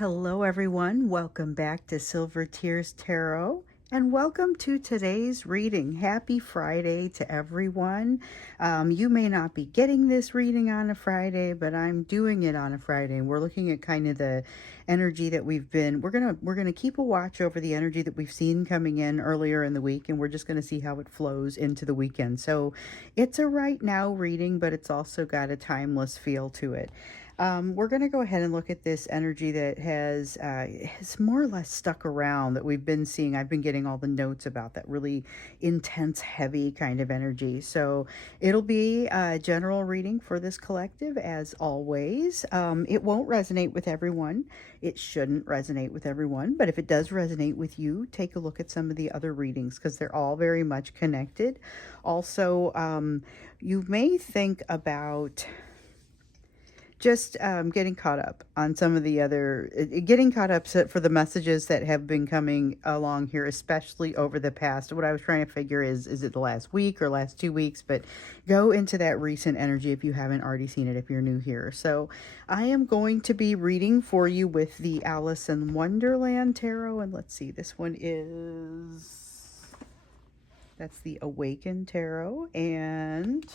Hello, everyone. Welcome back to Silver Tears Tarot, and welcome to today's reading. Happy Friday to everyone. You may not be getting this reading on a Friday, but I'm doing it on a Friday, and we're looking at kind of the energy that we're gonna keep a watch over the energy that we've seen coming in earlier in the week, and we're just gonna see how it flows into the weekend. So it's a right now reading, but it's also got a timeless feel to it. We're going to go ahead and look at this energy that has more or less stuck around that we've been seeing. I've been getting all the notes about that really intense, heavy kind of energy. So it'll be a general reading for this collective, as always. It won't resonate with everyone. It shouldn't resonate with everyone. But if it does resonate with you, take a look at some of the other readings because they're all very much connected. Also, you may think about just getting caught up on some of the other, getting caught up for the messages that have been coming along here, especially over the past. What I was trying to figure is it the last week or last 2 weeks? But go into that recent energy if you haven't already seen it, if you're new here. So I am going to be reading for you with the Alice in Wonderland Tarot. And let's see, this one that's the Awakened Tarot. And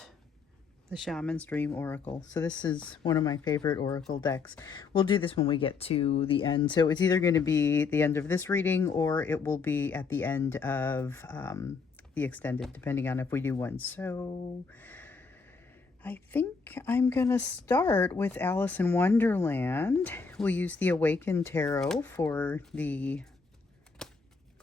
the Shaman's Dream Oracle. So this is one of my favorite oracle decks. We'll do this when we get to the end. So it's either going to be the end of this reading or it will be at the end of the extended, depending on if we do one. So I think I'm going to start with Alice in Wonderland. We'll use the Awakened Tarot for the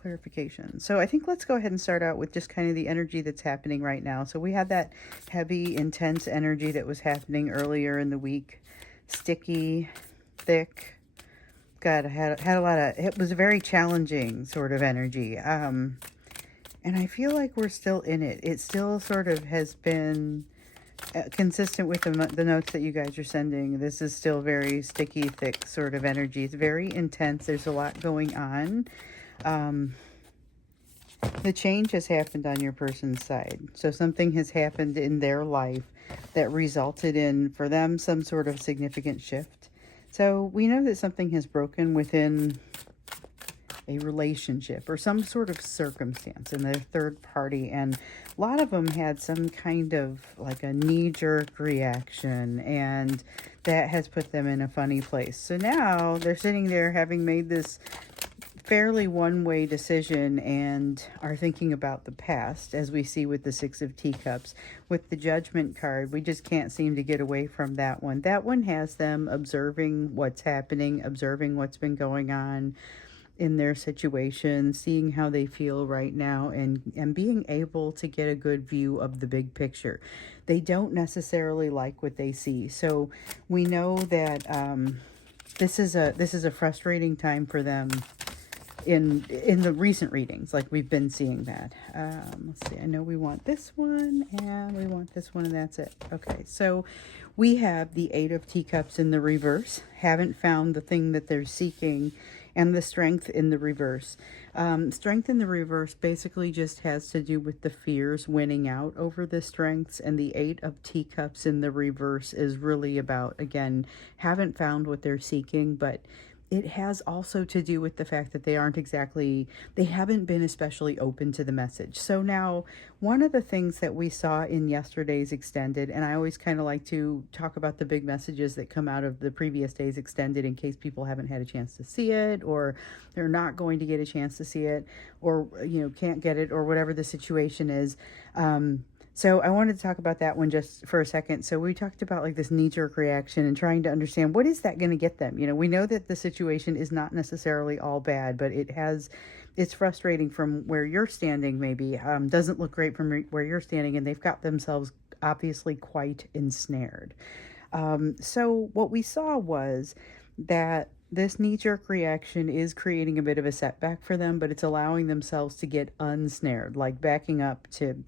clarification. So I think let's go ahead and start out with just kind of the energy that's happening right now. So we had that heavy, intense energy that was happening earlier in the week. Sticky, thick. God, I had a lot of, it was a very challenging sort of energy. And I feel like we're still in it. It still sort of has been consistent with the notes that you guys are sending. This is still very sticky, thick sort of energy. It's very intense. There's a lot going on. The change has happened on your person's side. So something has happened in their life that resulted in, for them, some sort of significant shift. So we know that something has broken within a relationship or some sort of circumstance in their third party. And a lot of them had some kind of like a knee-jerk reaction, and that has put them in a funny place. So now they're sitting there having made this fairly one-way decision and are thinking about the past, as we see with the Six of Teacups. With the Judgment card, we just can't seem to get away from that one. That one has them observing what's happening, observing what's been going on in their situation, seeing how they feel right now, and being able to get a good view of the big picture. They don't necessarily like what they see. So we know that this is a frustrating time for them in the recent readings. Like, we've been seeing that. Let's see, I know we want this one and we want this one, and that's it. Okay, so we have the Eight of Teacups in the reverse. Haven't found the thing that they're seeking, and the Strength in the reverse. Strength in the reverse basically just has to do with the fears winning out over the strengths, and the Eight of Teacups in the reverse is really about, again, haven't found what they're seeking, but it has also to do with the fact that they haven't been especially open to the message. So now, one of the things that we saw in yesterday's extended, and I always kind of like to talk about the big messages that come out of the previous day's extended in case people haven't had a chance to see it, or they're not going to get a chance to see it, or, can't get it, or whatever the situation is. So I wanted to talk about that one just for a second. So we talked about like this knee-jerk reaction and trying to understand, what is that going to get them? We know that the situation is not necessarily all bad, but it's frustrating from where you're standing, maybe. Doesn't look great from where you're standing, and they've got themselves obviously quite ensnared. So what we saw was that this knee-jerk reaction is creating a bit of a setback for them, but it's allowing themselves to get unsnared, like backing up to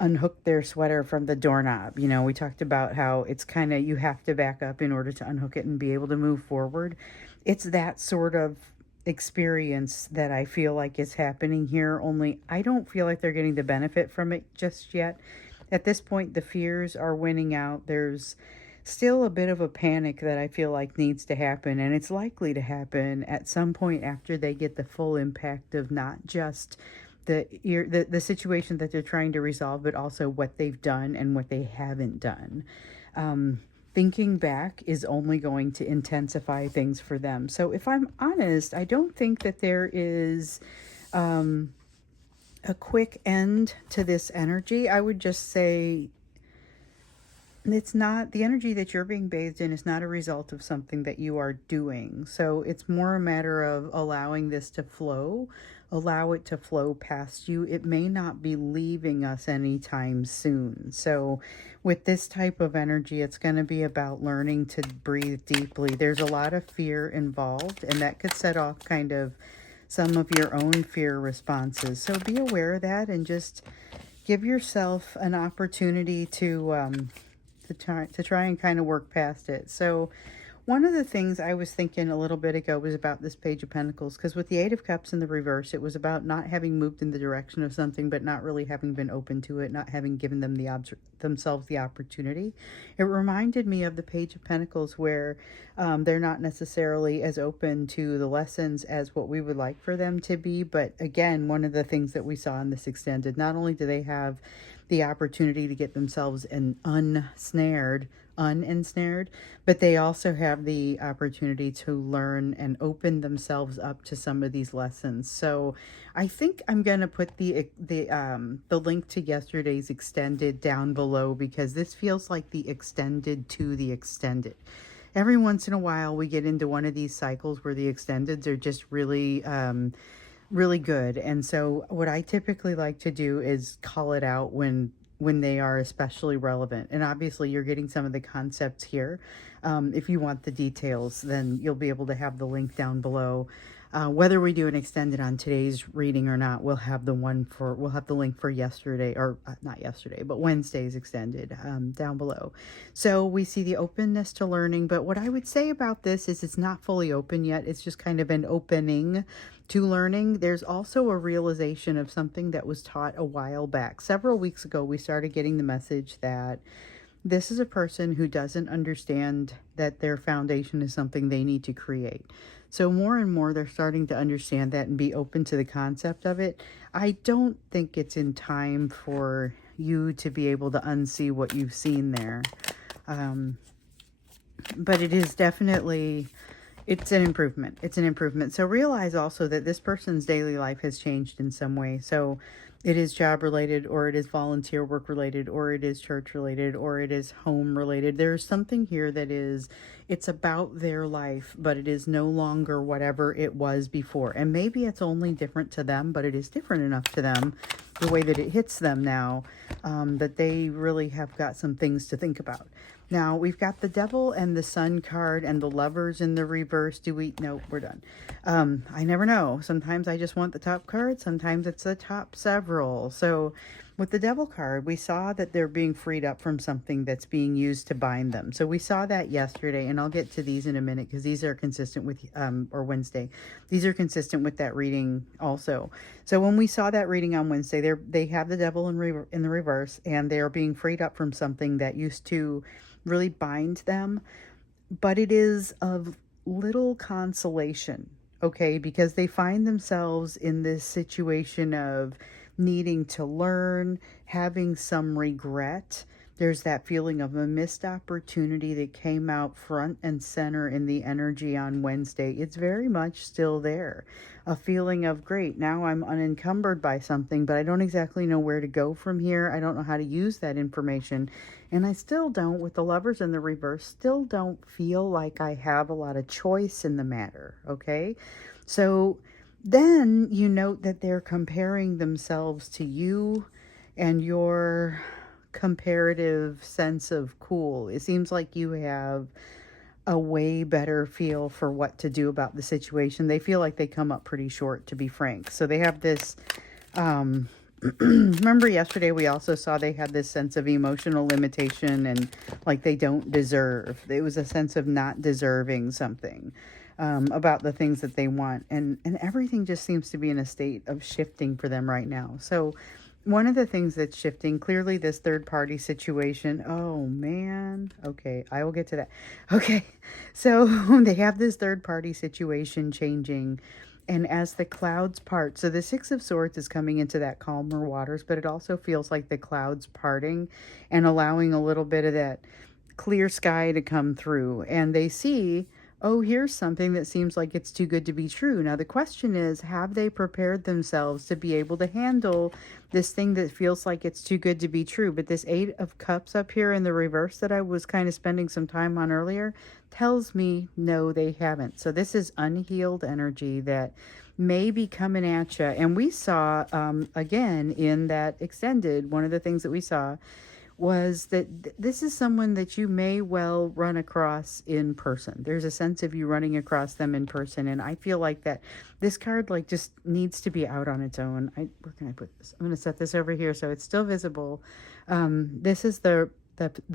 unhook their sweater from the doorknob. We talked about how it's kind of, you have to back up in order to unhook it and be able to move forward. It's that sort of experience that I feel like is happening here, only I don't feel like they're getting the benefit from it just yet. At this point, the fears are winning out. There's still a bit of a panic that I feel like needs to happen, and it's likely to happen at some point after they get the full impact of not just the situation that they're trying to resolve, but also what they've done and what they haven't done. Thinking back is only going to intensify things for them. So if I'm honest, I don't think that there is a quick end to this energy. I would just say it's not, the energy that you're being bathed in is not a result of something that you are doing. So it's more a matter of allowing this to flow, allow it to flow past you. It may not be leaving us anytime soon. So with this type of energy, it's going to be about learning to breathe deeply. There's a lot of fear involved, and that could set off kind of some of your own fear responses. So be aware of that and just give yourself an opportunity to try and kind of work past it. So one of the things I was thinking a little bit ago was about this Page of Pentacles, because with the Eight of Cups in the reverse, it was about not having moved in the direction of something, but not really having been open to it, not having given them themselves the opportunity. It reminded me of the Page of Pentacles, where they're not necessarily as open to the lessons as what we would like for them to be. But again, one of the things that we saw in this extended, not only do they have the opportunity to get themselves unsnared, but they also have the opportunity to learn and open themselves up to some of these lessons. So I think I'm going to put the link to yesterday's extended down below, because this feels like the extended to the extended. Every once in a while we get into one of these cycles where the extendeds are just really really good. And so what I typically like to do is call it out when they are especially relevant. And obviously you're getting some of the concepts here. If you want the details, then you'll be able to have the link down below. Whether we do an extended on today's reading or not, we'll have the link for yesterday, or not yesterday, but Wednesday's extended down below. So we see the openness to learning, but what I would say about this is it's not fully open yet. It's just kind of an opening to learning. There's also a realization of something that was taught a while back. Several weeks ago, we started getting the message that this is a person who doesn't understand that their foundation is something they need to create. So more and more they're starting to understand that and be open to the concept of it. I don't think it's in time for you to be able to unsee what you've seen there. But it is definitely, it's an improvement. It's an improvement. So realize also that this person's daily life has changed in some way. So it is job related, or it is volunteer work related, or it is church related, or it is home related. There's something here that is, it's about their life, but it is no longer whatever it was before. And maybe it's only different to them, but it is different enough to them, the way that it hits them now, that they really have got some things to think about. Now, we've got the Devil and the Sun card and the Lovers in the reverse. No, we're done. I never know. Sometimes I just want the top card. Sometimes it's the top several. So with the Devil card, we saw that they're being freed up from something that's being used to bind them. So we saw that yesterday, and I'll get to these in a minute because these are consistent with, or Wednesday. These are consistent with that reading also. So when we saw that reading on Wednesday, they have the Devil in the reverse, and they are being freed up from something that used to really bind them, but it is of little consolation, okay, because they find themselves in this situation of needing to learn, having some regret. There's that feeling of a missed opportunity that came out front and center in the energy on Wednesday. It's very much still there. A feeling of, great, now I'm unencumbered by something, but I don't exactly know where to go from here. I don't know how to use that information. And I still don't, with the Lovers in the reverse, still don't feel like I have a lot of choice in the matter, okay? So then you note that they're comparing themselves to you and your comparative sense of cool. It seems like you have a way better feel for what to do about the situation. They feel like they come up pretty short, to be frank. So they have this, remember yesterday we also saw they had this sense of emotional limitation and like they don't deserve. It was a sense of not deserving something about the things that they want. And everything just seems to be in a state of shifting for them right now. So One of the things that's shifting, clearly this third party situation. Oh man. Okay, I will get to that. Okay. So they have this third party situation changing, and as the clouds part, so the 6 of Swords is coming into that calmer waters, but it also feels like the clouds parting and allowing a little bit of that clear sky to come through, and they see, oh, here's something that seems like it's too good to be true. Now the question is, have they prepared themselves to be able to handle this thing that feels like it's too good to be true? But this 8 of Cups up here in the reverse that I was kind of spending some time on earlier tells me no, they haven't. So this is unhealed energy that may be coming at you. And we saw, again, in that extended, one of the things that we saw was that this is someone that you may well run across in person. There's a sense of you running across them in person, and I feel like that this card like just needs to be out on its own. Where can I put this? I'm going to set this over here so it's still visible. This is the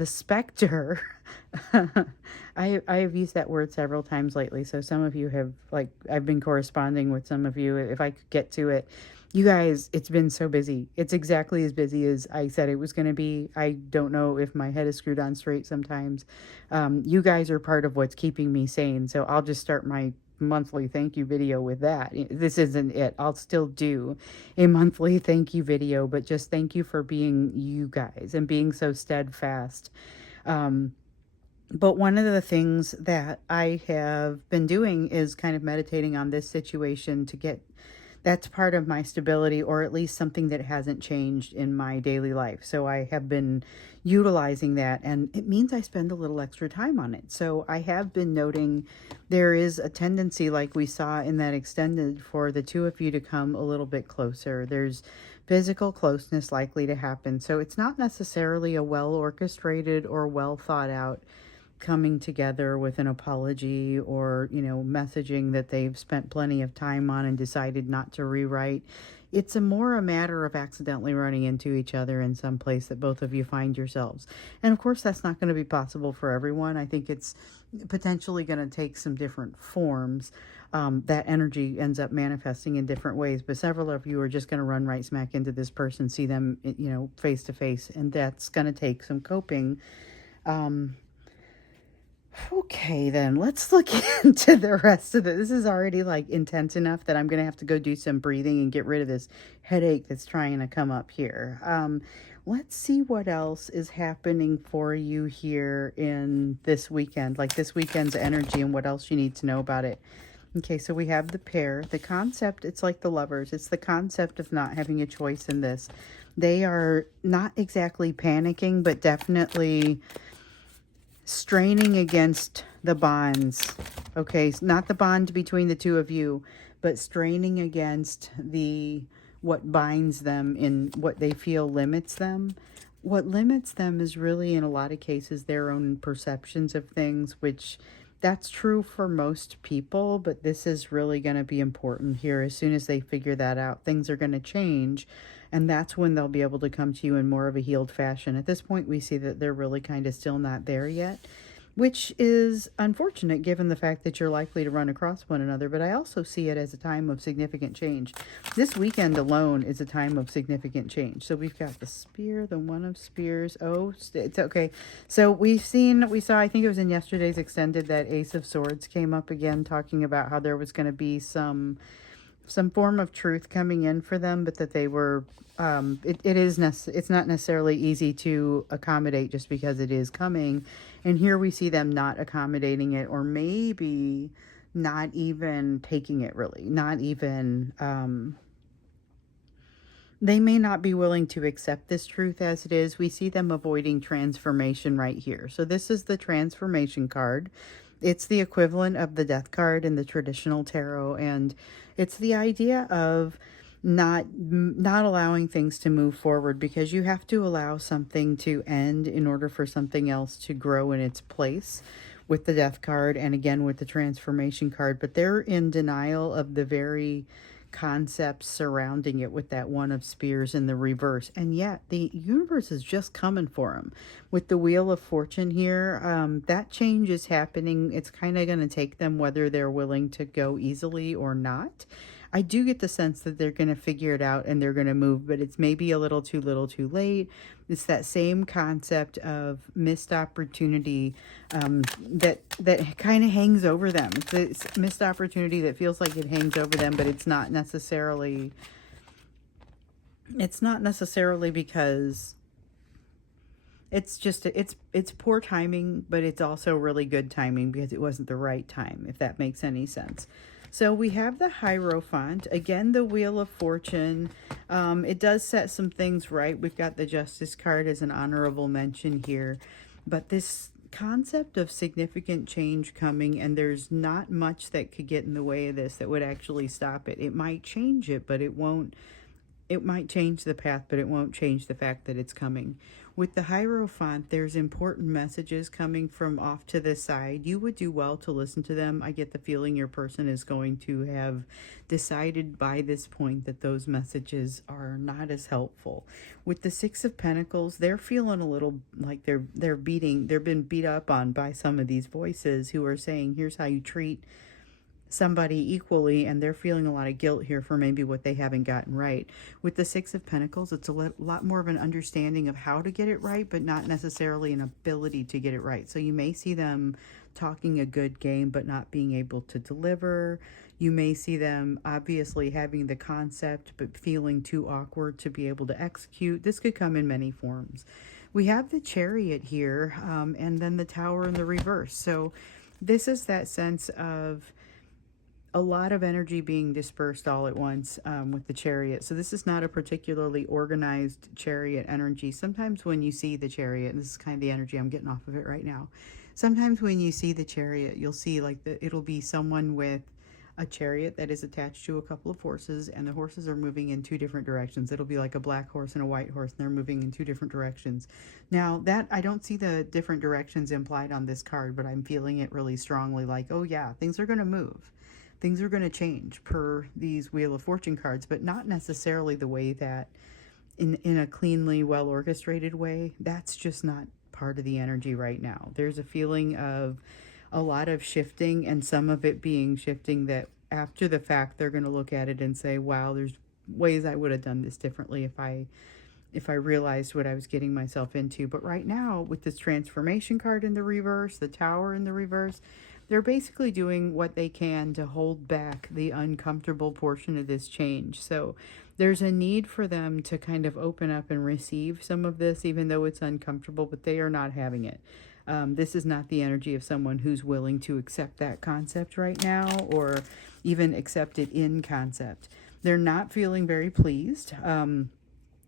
specter. I have used that word several times lately, so some of you have, like, I've been corresponding with some of you. If I could get to it, you guys, it's been so busy. It's exactly as busy as I said it was going to be. I don't know if my head is screwed on straight sometimes. You guys are part of what's keeping me sane, so I'll just start my monthly thank you video with that. This isn't it. I'll still do a monthly thank you video, but just thank you for being you guys and being so steadfast. But one of the things that I have been doing is kind of meditating on this situation to get, that's part of my stability, or at least something that hasn't changed in my daily life. So I have been utilizing that, and it means I spend a little extra time on it. So I have been noting there is a tendency, like we saw in that extended, for the two of you to come a little bit closer. There's physical closeness likely to happen. So it's not necessarily a well orchestrated or well thought out coming together with an apology, or, messaging that they've spent plenty of time on and decided not to rewrite. It's more a matter of accidentally running into each other in some place that both of you find yourselves. And of course, that's not going to be possible for everyone. I think it's potentially going to take some different forms. That energy ends up manifesting in different ways, but several of you are just going to run right smack into this person, see them, face to face, and that's going to take some coping. Okay, then let's look into the rest of it. This is already like intense enough that I'm going to have to go do some breathing and get rid of this headache that's trying to come up here. Let's see what else is happening for you here in this weekend, like this weekend's energy and what else you need to know about it. Okay, so we have the pair. The concept, it's like the Lovers. It's the concept of not having a choice in this. They are not exactly panicking, but definitely straining against the bonds. Okay, not the bond between the two of you, but straining against what binds them in what they feel limits them. What limits them is really, in a lot of cases, their own perceptions of things, which that's true for most people, but this is really going to be important here. As soon as they figure that out, things are going to change, and that's when they'll be able to come to you in more of a healed fashion. At this point, we see that they're really kind of still not there yet, which is unfortunate given the fact that you're likely to run across one another, but I also see it as a time of significant change. This weekend alone is a time of significant change. So we've got the Spear, the One of Spears. Oh, it's okay. So we saw, I think it was in yesterday's extended, that Ace of Swords came up again, talking about how there was going to be some form of truth coming in for them, but that they were, it's not necessarily easy to accommodate just because it is coming. And here we see them not accommodating it, or maybe not even taking it, really. Not even, they may not be willing to accept this truth as it is. We see them avoiding transformation right here. So this is the transformation card. It's the equivalent of the Death card in the traditional tarot, and it's the idea of not allowing things to move forward, because you have to allow something to end in order for something else to grow in its place, with the Death card and again with the transformation card. But they're in denial of the very concepts surrounding it with that One of Spears in the reverse, and yet the universe is just coming for them with the Wheel of Fortune here. That change is happening. It's kind of going to take them, whether they're willing to go easily or not. I do get the sense that they're going to figure it out and they're going to move, but it's maybe a little too late. It's that same concept of missed opportunity, that kind of hangs over them. It's missed opportunity that feels like it hangs over them, but it's not necessarily. It's not necessarily because it's just it's poor timing, but it's also really good timing because it wasn't the right time, if that makes any sense. So we have the Hierophant, again, the Wheel of Fortune. It does set some things right. We've got the Justice card as an honorable mention here, but this concept of significant change coming, and there's not much that could get in the way of this that would actually stop it. It might change it, but it won't. It might change the path, but it won't change the fact that it's coming. With the Hierophant, there's important messages coming from off to the side. You would do well to listen to them. I get the feeling your person is going to have decided by this point that those messages are not as helpful. With the Six of Pentacles, they're feeling a little like they've been beat up on by some of these voices who are saying, here's how you treat somebody equally, and they're feeling a lot of guilt here for maybe what they haven't gotten right. With the Six of Pentacles, it's a lot more of an understanding of how to get it right, but not necessarily an ability to get it right. So you may see them talking a good game but not being able to deliver. You may see them obviously having the concept but feeling too awkward to be able to execute. This could come in many forms. We have the Chariot here, and then the Tower in the reverse. So this is that sense of a lot of energy being dispersed all at once, with the Chariot. So this is not a particularly organized Chariot energy. Sometimes when you see the Chariot, and this is kind of the energy I'm getting off of it right now. Sometimes when you see the Chariot, you'll see like it'll be someone with a chariot that is attached to a couple of horses, and the horses are moving in two different directions. It'll be like a black horse and a white horse, and they're moving in two different directions. Now, that I don't see the different directions implied on this card, but I'm feeling it really strongly, like, oh yeah, things are going to move. Things are going to change per these Wheel of Fortune cards, but not necessarily the way that in a cleanly, well orchestrated way. That's just not part of the energy right now. There's a feeling of a lot of shifting, and some of it being shifting that after the fact they're going to look at it and say, wow, there's ways I would have done this differently if I realized what I was getting myself into. But right now, with this Transformation card in the reverse, the Tower in the reverse, they're basically doing what they can to hold back the uncomfortable portion of this change. So there's a need for them to kind of open up and receive some of this, even though it's uncomfortable, but they are not having it. This is not the energy of someone who's willing to accept that concept right now, or even accept it in concept. They're not feeling very pleased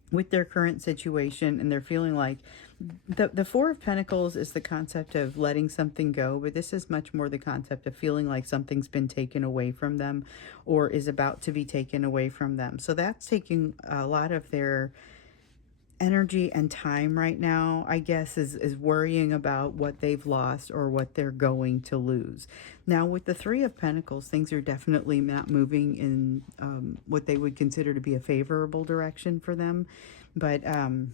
with their current situation, and they're feeling like the Four of Pentacles is the concept of letting something go, but this is much more the concept of feeling like something's been taken away from them or is about to be taken away from them. So that's taking a lot of their energy and time right now, I guess, is worrying about what they've lost or what they're going to lose. Now, with the Three of Pentacles, things are definitely not moving in what they would consider to be a favorable direction for them. But I'm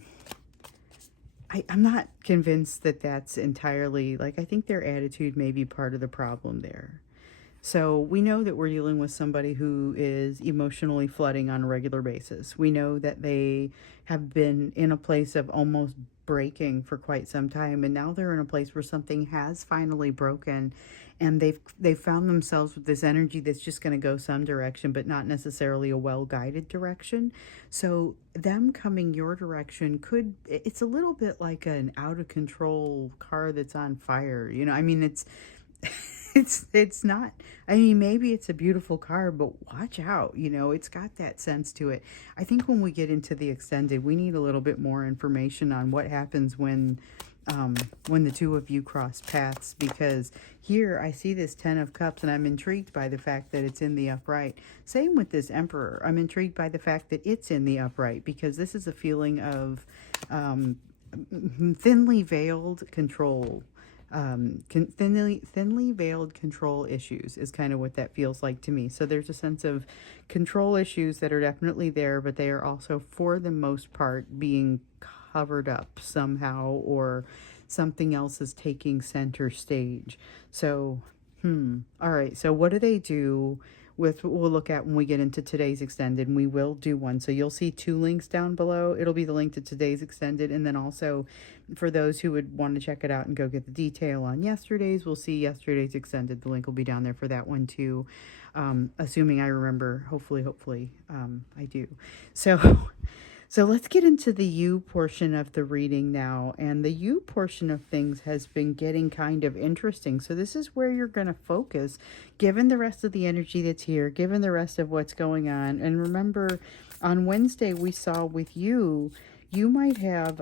not convinced that that's entirely, like, I think their attitude may be part of the problem there. So we know that we're dealing with somebody who is emotionally flooding on a regular basis. We know that they have been in a place of almost breaking for quite some time, and now they're in a place where something has finally broken, and they've found themselves with this energy that's just going to go some direction, but not necessarily a well-guided direction. So them coming your direction it's a little bit like an out-of-control car that's on fire. You know, I mean, it's not, I mean, maybe it's a beautiful car, but watch out, you know, it's got that sense to it. I think when we get into the extended, we need a little bit more information on what happens when the two of you cross paths, because here I see this Ten of Cups, and I'm intrigued by the fact that it's in the upright. Same with this Emperor. I'm intrigued by the fact that it's in the upright, because this is a feeling of thinly veiled control. Thinly veiled control issues is kind of what that feels like to me. So there's a sense of control issues that are definitely there, but they are also, for the most part, being covered up somehow, or something else is taking center stage. So all right, so what do they do we'll look at when we get into today's extended, and we will do one. So you'll see 2 links down below. It'll be the link to today's extended, and then also for those who would want to check it out and go get the detail on yesterday's, we'll see yesterday's extended. The link will be down there for that one too. Assuming I remember, hopefully, I do. So So let's get into the you portion of the reading now. And the you portion of things has been getting kind of interesting. So this is where you're going to focus, given the rest of the energy that's here, given the rest of what's going on. And remember, on Wednesday, we saw with you, you might have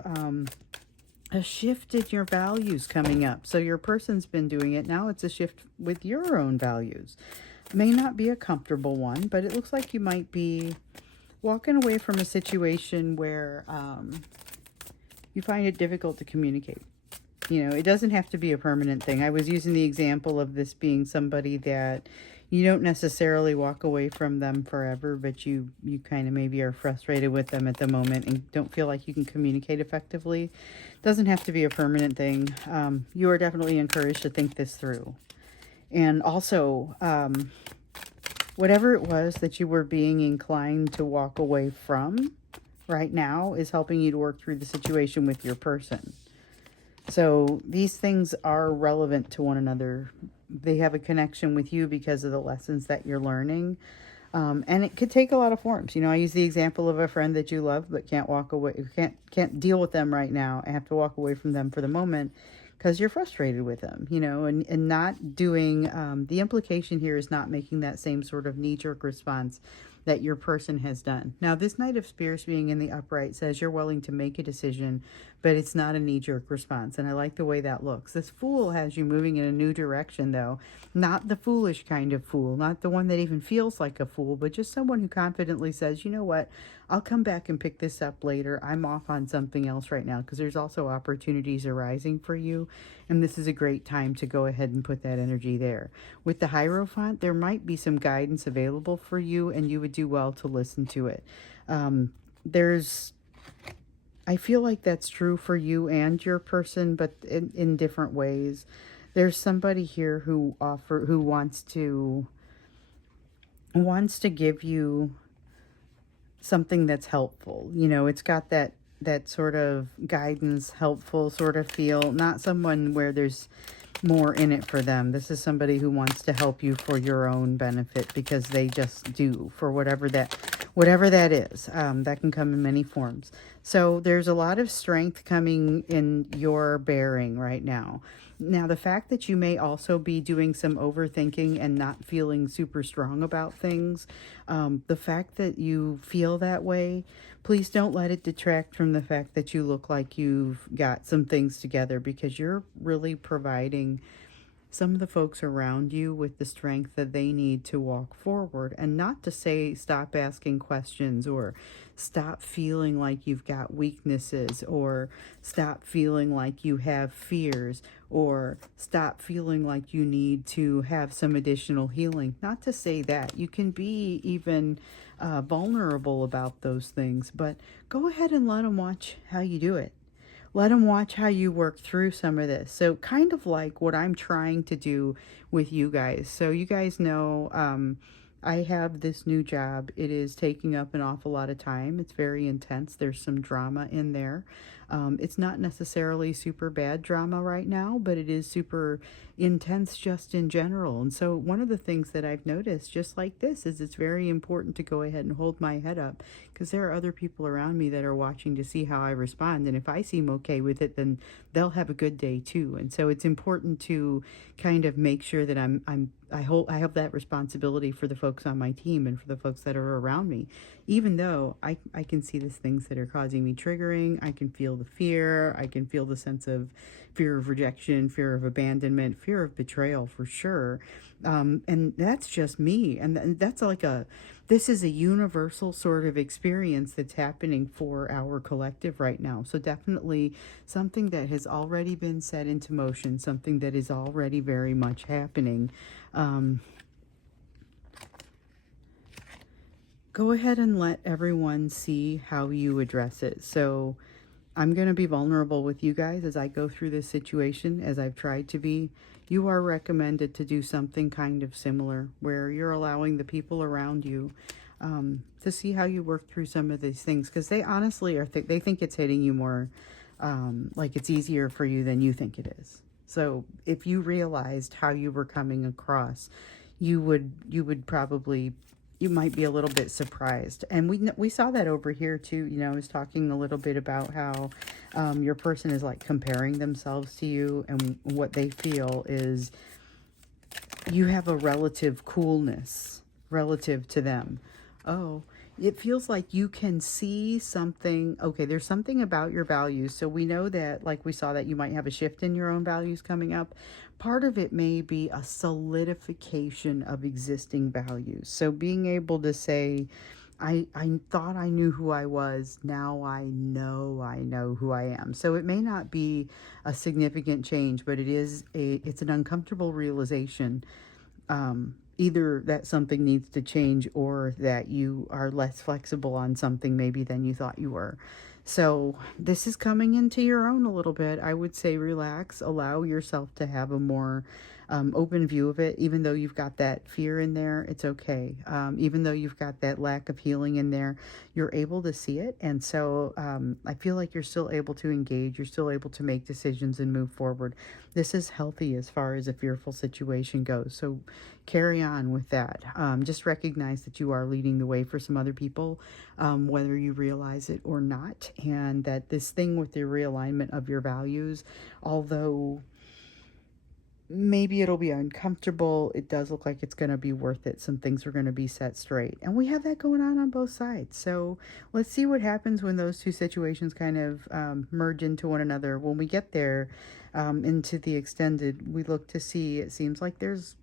a shift in your values coming up. So your person's been doing it. Now it's a shift with your own values. May not be a comfortable one, but it looks like you might be walking away from a situation where you find it difficult to communicate. You know, it doesn't have to be a permanent thing. I was using the example of this being somebody that you don't necessarily walk away from them forever, but you kind of maybe are frustrated with them at the moment and don't feel like you can communicate effectively. Doesn't have to be a permanent thing. You are definitely encouraged to think this through. And also, whatever it was that you were being inclined to walk away from right now is helping you to work through the situation with your person. So these things are relevant to one another. They have a connection with you because of the lessons that you're learning. And it could take a lot of forms. You know, I use the example of a friend that you love but can't walk away, can't deal with them right now. I have to walk away from them for the moment because you're frustrated with them, you know, and not doing, the implication here is not making that same sort of knee-jerk response that your person has done. Now, this Knight of Spears being in the upright says you're willing to make a decision, but it's not a knee-jerk response, and I like the way that looks. This Fool has you moving in a new direction, though. Not the foolish kind of fool, not the one that even feels like a fool, but just someone who confidently says, you know what, I'll come back and pick this up later. I'm off on something else right now, because there's also opportunities arising for you, and this is a great time to go ahead and put that energy there. With the Hierophant, there might be some guidance available for you, and you would do well to listen to it. I feel like that's true for you and your person, but in different ways. There's somebody here who wants to give you something that's helpful. You know, it's got that sort of guidance, helpful sort of feel, not someone where there's more in it for them. This is somebody who wants to help you for your own benefit because they just do, for whatever that is. That can come in many forms. So there's a lot of strength coming in your bearing right now. Now, the fact that you may also be doing some overthinking and not feeling super strong about things, the fact that you feel that way, please don't let it detract from the fact that you look like you've got some things together, because you're really providing some of the folks around you with the strength that they need to walk forward. And not to say stop asking questions or stop feeling like you've got weaknesses or stop feeling like you have fears or stop feeling like you need to have some additional healing. Not to say that. You can be even vulnerable about those things, but go ahead and let them watch how you do it. Let them watch how you work through some of this. So kind of like what I'm trying to do with you guys. So you guys know I have this new job. It is taking up an awful lot of time. It's very intense. There's some drama in there. It's not necessarily super bad drama right now, but it is super intense just in general. And so one of the things that I've noticed just like this is it's very important to go ahead and hold my head up, because there are other people around me that are watching to see how I respond. And if I seem okay with it, then they'll have a good day too. And so it's important to kind of make sure that I have that responsibility for the folks on my team and for the folks that are around me, even though I can see these things that are causing me triggering. I can feel the fear. I can feel the sense of fear of rejection, fear of abandonment, fear of betrayal for sure. And that's just me. And that's like this is a universal sort of experience that's happening for our collective right now. So definitely something that has already been set into motion, something that is already very much happening. Go ahead and let everyone see how you address it. So I'm going to be vulnerable with you guys as I go through this situation, as I've tried to be. You are recommended to do something kind of similar, where you're allowing the people around you to see how you work through some of these things, because they honestly are they think it's hitting you more, like it's easier for you than you think it is. So if you realized how you were coming across, you would probably, you might be a little bit surprised. And we saw that over here too. You know, I was talking a little bit about how your person is like comparing themselves to you, and what they feel is you have a relative coolness relative to them. Oh, it feels like you can see something. Okay, there's something about your values. So we know that, like we saw that you might have a shift in your own values coming up. Part of it may be a solidification of existing values. So being able to say, I thought I knew who I was. Now I know who I am. So it may not be a significant change, but it's an uncomfortable realization, either that something needs to change or that you are less flexible on something maybe than you thought you were. So this is coming into your own a little bit. I would say relax, allow yourself to have a more open view of it. Even though you've got that fear in there, it's okay. Even though you've got that lack of healing in there, you're able to see it. And so I feel like you're still able to engage. You're still able to make decisions and move forward. This is healthy as far as a fearful situation goes. So carry on with that. Just recognize that you are leading the way for some other people, whether you realize it or not. And that this thing with the realignment of your values, although maybe it'll be uncomfortable, it does look like it's going to be worth it. Some things are going to be set straight. And we have that going on both sides. So let's see what happens when those two situations kind of merge into one another. When we get there, into the extended, we look to see, it seems like there's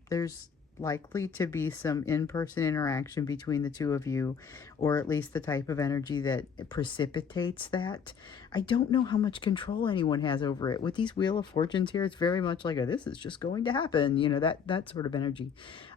likely to be some in-person interaction between the two of you, or at least the type of energy that precipitates that. I don't know how much control anyone has over it. With these Wheel of Fortunes here, it's very much like this is just going to happen, you know, that sort of energy.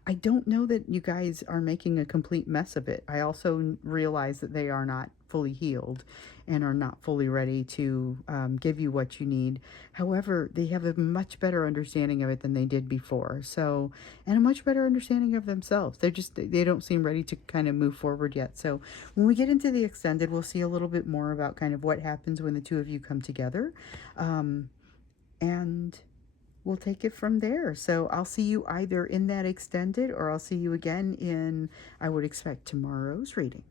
I don't know that you guys are making a complete mess of it. I also realize that they are not fully healed and are not fully ready to give you what you need. However, they have a much better understanding of it than they did before. So, and a much better understanding of themselves. They don't seem ready to kind of move forward yet. So when we get into the extended, we'll see a little bit more about kind of what happens when the two of you come together. And we'll take it from there. So I'll see you either in that extended, or I'll see you again in, I would expect, tomorrow's reading.